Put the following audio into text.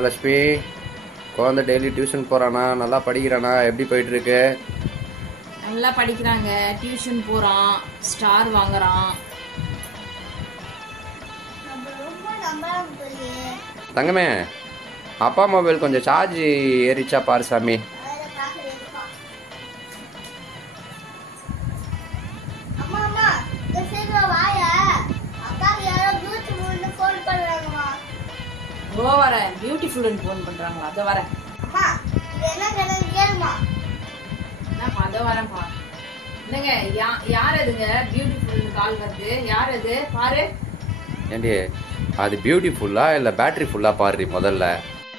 லட்சுமி குழந்தை daily tuition போறானா? நல்லா படிக்கிறானா? எப்படி போயிட்டு இருக்கு? நல்லா படிக்கிறாங்க. டியூஷன் போறான், ஸ்டார் வாங்குறான். தங்கமே, அப்பா மொபைல் கொஞ்சம் சார்ஜ் ஏறிச்சா பாரு சாமி. ஓ வரேன். பியூட்டிஃபுல்னு ஃபோன் பண்றாங்களா? அத வரேன். என்னப்பா அத வரேன்ப்பா. என்னங்க யார் அதுங்க? பியூட்டிஃபுல்னு கால் வருது. யார் அது? பாரு. ஏண்டி அது பியூட்டிஃபுல்லா இல்ல பேட்டரி ஃபுல்லா பாரு முதல்ல.